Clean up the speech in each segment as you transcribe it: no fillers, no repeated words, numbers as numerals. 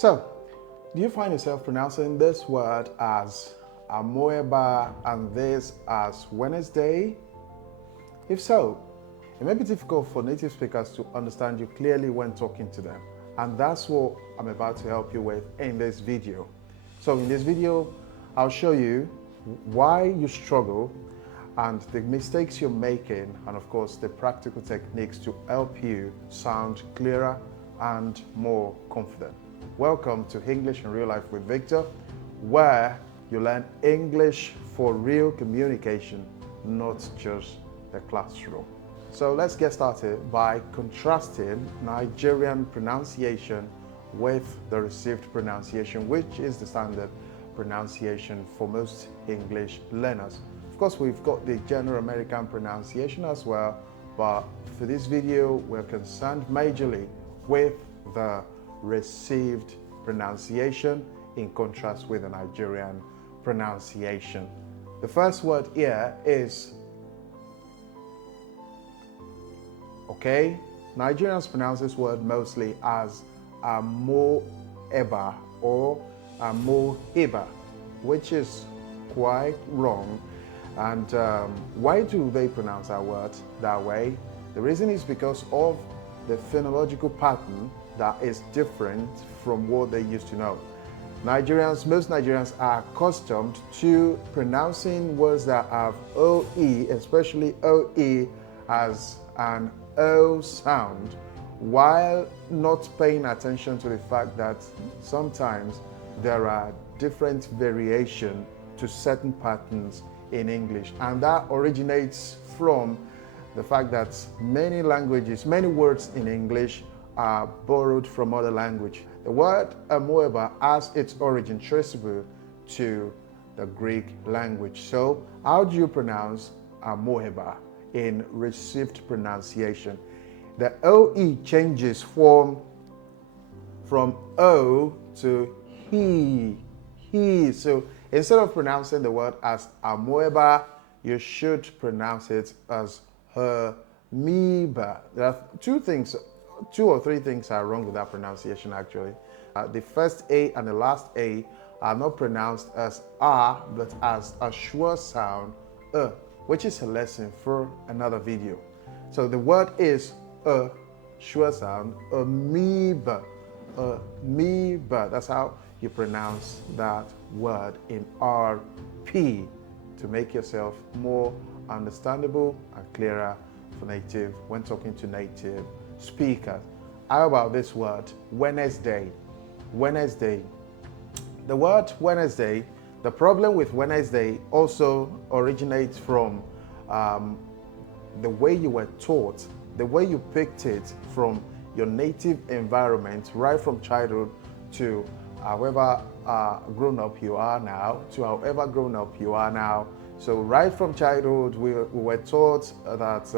So, do you find yourself pronouncing this word as Amoeba and this as Wednesday? If so, it may be difficult for native speakers to understand you clearly when talking to them. And that's what I'm about to help you with in this video. So in this video, I'll show you why you struggle and the mistakes you're making, and of course the practical techniques to help you sound clearer and more confident. Welcome to English in Real Life with Victor, where you learn English for real communication, not just the classroom. So let's get started by contrasting Nigerian pronunciation with the received pronunciation, which is the standard pronunciation for most English learners. Of course, we've got the general American pronunciation as well, but for this video, we're concerned majorly with the received pronunciation in contrast with the Nigerian pronunciation. The first word here is okay. Nigerians pronounce this word mostly as Amoeba or Amoeba, which is quite wrong. And why do they pronounce that word that way? The reason is because of the phonological pattern that is different from what they used to know. Most Nigerians are accustomed to pronouncing words that have OE, especially OE, as an O sound, while not paying attention to the fact that sometimes there are different variations to certain patterns in English, and that originates from the fact that many words in English are borrowed from other language. The word amoeba has its origin traceable to the Greek language. So how do you pronounce amoeba in received pronunciation? The OE changes from O to he. So instead of pronouncing the word as amoeba, you should pronounce it as amoeba. There are two or three things are wrong with that pronunciation actually. The first A and the last A are not pronounced as A, but as a schwa sound, which is a lesson for another video. So the word is schwa sound, amoeba, amoeba. That's how you pronounce that word in RP to make yourself more understandable and clearer when talking to native speakers. How about this word, Wednesday? Wednesday. The word Wednesday, the problem with Wednesday also originates from the way you were taught, the way you picked it from your native environment, right from childhood to however grown up you are now, So right from childhood, we were taught that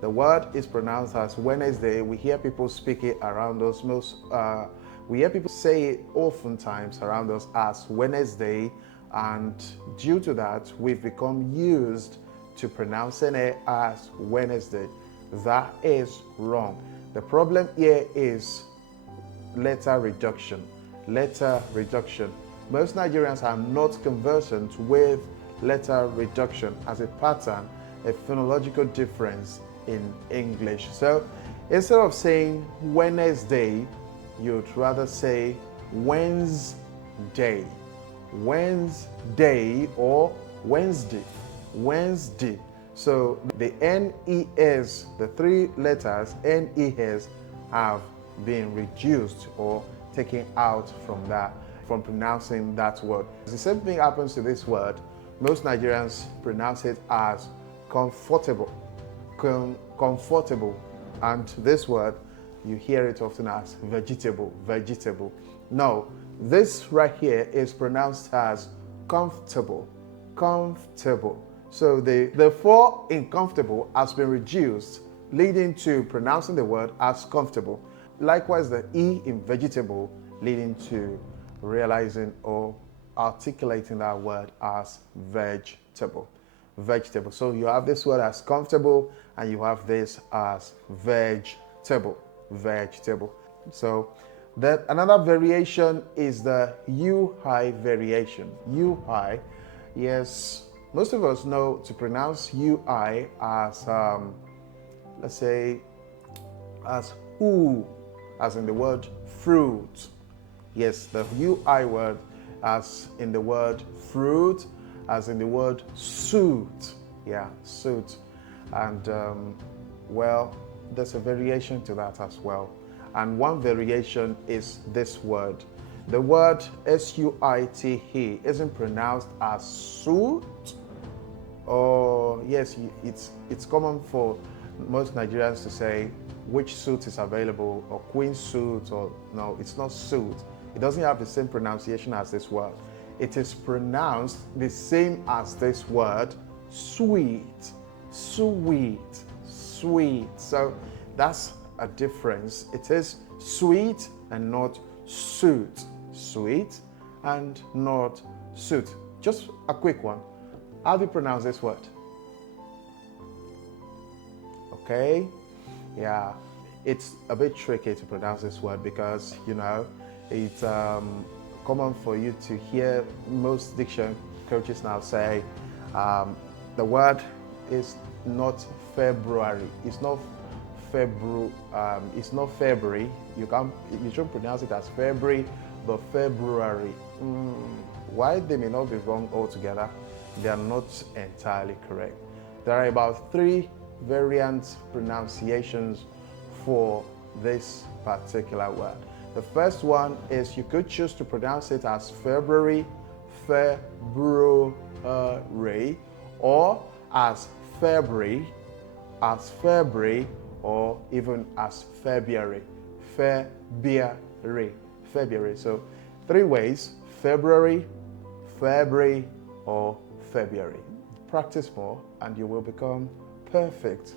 the word is pronounced as Wednesday. We hear people speak it around us. We hear people say it oftentimes around us as Wednesday, and due to that, we've become used to pronouncing it as Wednesday. That is wrong. The problem here is letter reduction. Letter reduction. Most Nigerians are not conversant with letter reduction as a pattern, a phonological difference in English. So instead of saying Wednesday, you'd rather say Wednesday, Wednesday, or Wednesday, Wednesday. So the NES, the three letters NES, have been reduced or taken out from pronouncing that word. The same thing happens to this word. Most Nigerians pronounce it as comfortable, comfortable, and this word, you hear it often as vegetable, vegetable. No, this right here is pronounced as comfortable, comfortable. So the for in comfortable has been reduced, leading to pronouncing the word as comfortable. Likewise, the E in vegetable, leading to realizing or articulating that word as vegetable. Vegetable. So you have this word as comfortable and you have this as vegetable. Vegetable. So Then another variation is the U-high variation. U-high, yes, most of us know to pronounce U-I as, let's say, as who, as in the word fruit. Yes, the UI word as in the word fruit, as in the word suit. Yeah, suit. And well, there's a variation to that as well. And one variation is this word. The word S-U-I-T-E isn't pronounced as suit, or yes, it's common for most Nigerians to say which suit is available, or queen suit, or no, it's not suit. It doesn't have the same pronunciation as this word. It is pronounced the same as this word, sweet, sweet, sweet. So that's a difference. It is sweet and not suit. Sweet and not suit. Just a quick one. How do you pronounce this word? Okay. Yeah, it's a bit tricky to pronounce this word because, you know, it's common for you to hear most diction coaches now say the word is not February. It's not February. It's not February. You shouldn't pronounce it as February, but February. Why they may not be wrong altogether, they are not entirely correct. There are about 3 variant pronunciations for this particular word. The first one is you could choose to pronounce it as February, February, or as February, or even as February, February. So 3 ways: February, February, or February. Practice more and you will become perfect.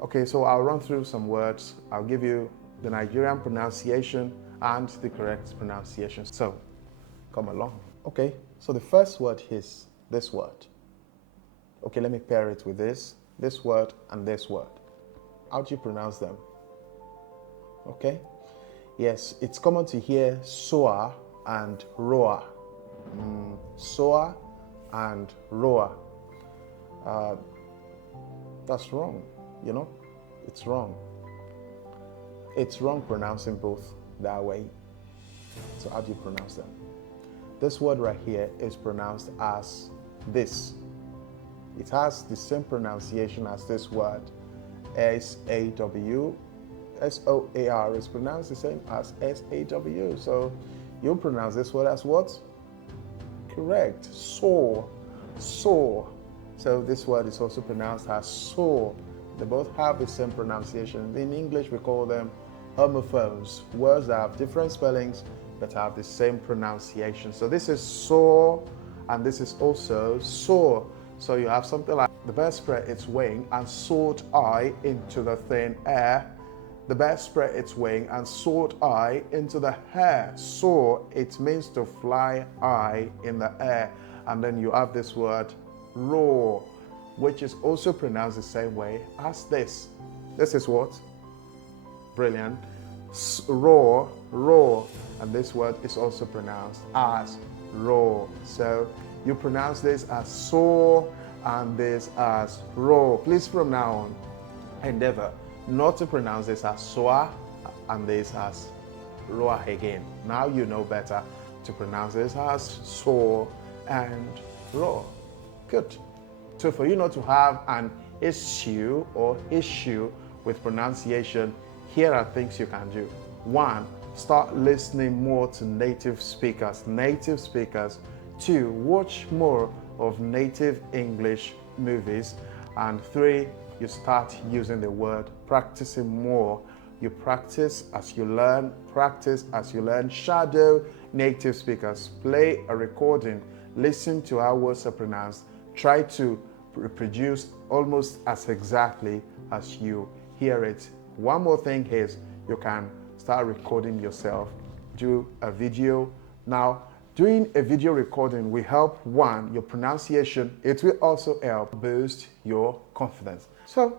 Okay, so I'll run through some words. I'll give you the Nigerian pronunciation and the correct pronunciation. So, come along. Okay, so the first word is this word. Okay, let me pair it with this word, and this word. How do you pronounce them? Okay, yes, it's common to hear soa and roa. Soa and roa. That's wrong, you know? It's wrong. It's wrong pronouncing both that way. So how do you pronounce them? This word right here is pronounced as this. It has the same pronunciation as this word. S-A-W. S-O-A-R is pronounced the same as S-A-W. So you pronounce this word as what? Correct. Soar. Soar. So this word is also pronounced as soar. They both have the same pronunciation. In English, we call them homophones, words that have different spellings but have the same pronunciation. So this is soar, and this is also soar. So you have something like the bird spread its wing and soared I into the thin air. The bird spread its wing and soared I into the air. Soar, it means to fly high in the air. And then you have this word roar, which is also pronounced the same way as this. This is what? Brilliant. Roar, roar. And this word is also pronounced as roar. So you pronounce this as soar and this as roar. Please, from now on, endeavor not to pronounce this as soar and this as roar again. Now you know better to pronounce this as soar and roar. Good. So for you not to have an issue with pronunciation, here are things you can do. 1, start listening more to native speakers. 2, watch more of native English movies. And 3, you start using the word, practicing more. You practice as you learn, shadow native speakers, play a recording, listen to how words are pronounced, try to reproduce almost as exactly as you hear it. One more thing is you can start recording yourself, do a video. Now, doing a video recording will help, 1, your pronunciation. It will also help boost your confidence. So,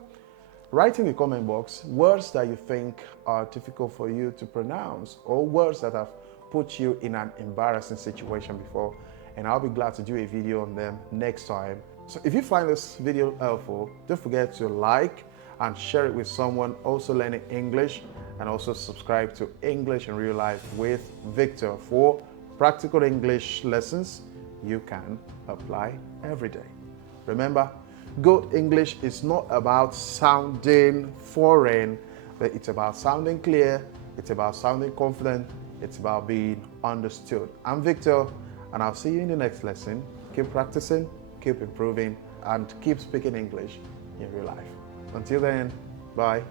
Write in the comment box words that you think are difficult for you to pronounce, or words that have put you in an embarrassing situation before, and I'll be glad to do a video on them next time. So if you find this video helpful, don't forget to like and share it with someone also learning English, and also subscribe to English in Real Life with Victor for practical English lessons you can apply every day. Remember, good English is not about sounding foreign, but it's about sounding clear, it's about sounding confident, it's about being understood. I'm Victor, and I'll see you in the next lesson. Keep practicing, keep improving, and keep speaking English in real life. Until then, bye.